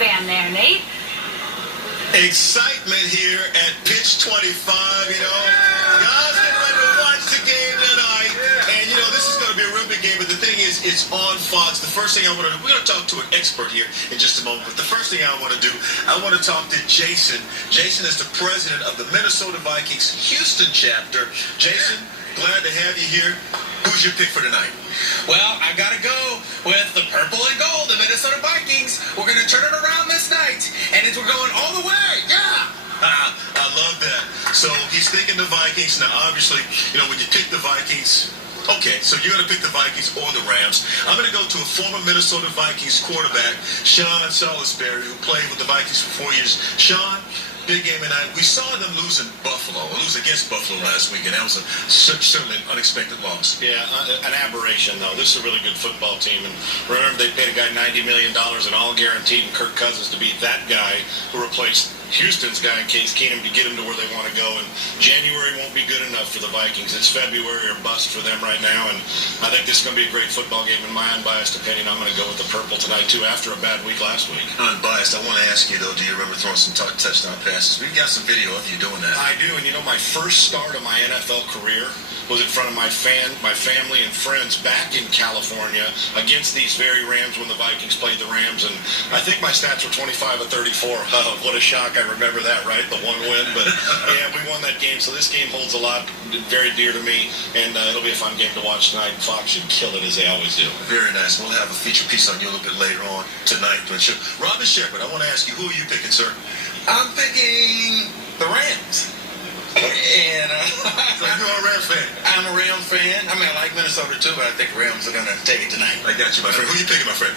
fan there, Nate. Excitement here at pitch 25, you know. Guys getting ready to watch the game tonight. And, you know, this is going to be a real big game. But the thing is, it's on Fox. The first thing I want to do, we're going to talk to an expert here in just a moment. But the first thing I want to do, I want to talk to Jason. Jason is the president of the Minnesota Vikings Houston chapter. Jason, glad to have you here. Who's your pick for tonight? Well, I got to go with the purple and gold, the Minnesota Vikings. We're going to turn it around this night, and we're going all the way. Yeah! I love that. So he's thinking the Vikings. Now, obviously, you know, when you pick the Vikings, okay, so you're going to pick the Vikings or the Rams. I'm going to go to a former Minnesota Vikings quarterback, Sean Salisbury, who played with the Vikings for 4 years. Sean, big game tonight. We saw them lose against Buffalo last week, and that was certainly an unexpected loss. Yeah, an aberration, though. This is a really good football team. And remember, they paid a guy $90 million and all guaranteed and Kirk Cousins to be that guy who replaced Houston's guy in Case Keenum to get them to where they want to go. And January won't be good enough for the Vikings. It's February or bust for them right now. And I think this is going to be a great football game. In my unbiased opinion, I'm going to go with the purple tonight, too, after a bad week last week. Unbiased. I want to ask you, though, do you remember throwing some touchdown passes? We've got some video of you doing that. I do. And, you know, my first start of my NFL career was in front of my family and friends back in California against these very Rams when the Vikings played the Rams. And I think my stats were 25 of 34. Oh, what a shock. I remember that, right? The one win. But, yeah, we won that game. So this game holds a lot, very dear to me. And it'll be a fun game to watch tonight. Fox should kill it, as they always do. Very nice. We'll have a feature piece on you a little bit later on tonight. Robin Shepard, I want to ask you, who are you picking, sir? I'm picking the Rams. And so you're a Rams fan? I'm a Rams fan. I mean, I like Minnesota too, but I think Rams are going to take it tonight. I got you, my friend. Who are you picking, my friend?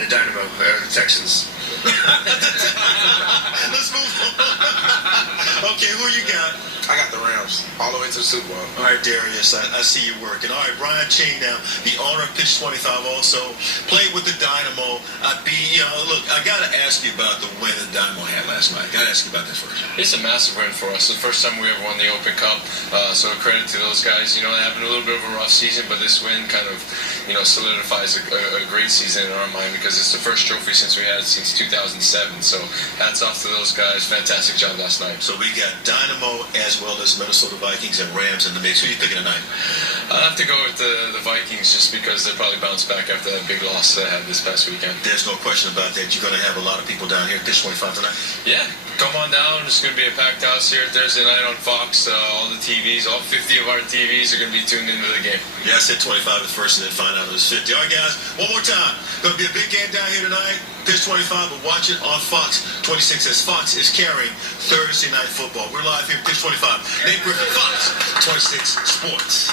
The Dynamo, the Texans. Let's move on. Okay, who you got? I got the Rams all the way to the Super Bowl. All right, Darius, I see you working. All right, Brian Chain now, the owner of Pitch 25 also, played with the Dynamo. Look, I got to ask you about the win the Dynamo had last night. Got to ask you about this first. It's a massive win for us. The first time we ever won the Open Cup, so credit to those guys. You know, they having a little bit of a rough season, but this win kind of, you know, solidifies a great season in our mind because it's the first trophy since we had it since 2007. So hats off to those guys. Fantastic job last night. So we got Dynamo as well as Minnesota Vikings and Rams in the mix. Who are you picking tonight? I'll have to go with the Vikings just because they'll probably bounce back after that big loss they had this past weekend. There's no question about that. You're going to have a lot of people down here at Pitch 25 tonight? Yeah. Come on down. It's going to be a packed house here Thursday night on Fox. All the TVs, all 50 of our TVs are going to be tuned into the game. Yeah, I said 25 at first and then find out it was 50. All right, guys, one more time. Going to be a big game down here tonight. Pitch 25, but watch it on Fox 26 as Fox is carrying Thursday Night Football. We're live here at Pitch 25. Nate Griffin, Fox 26 Sports.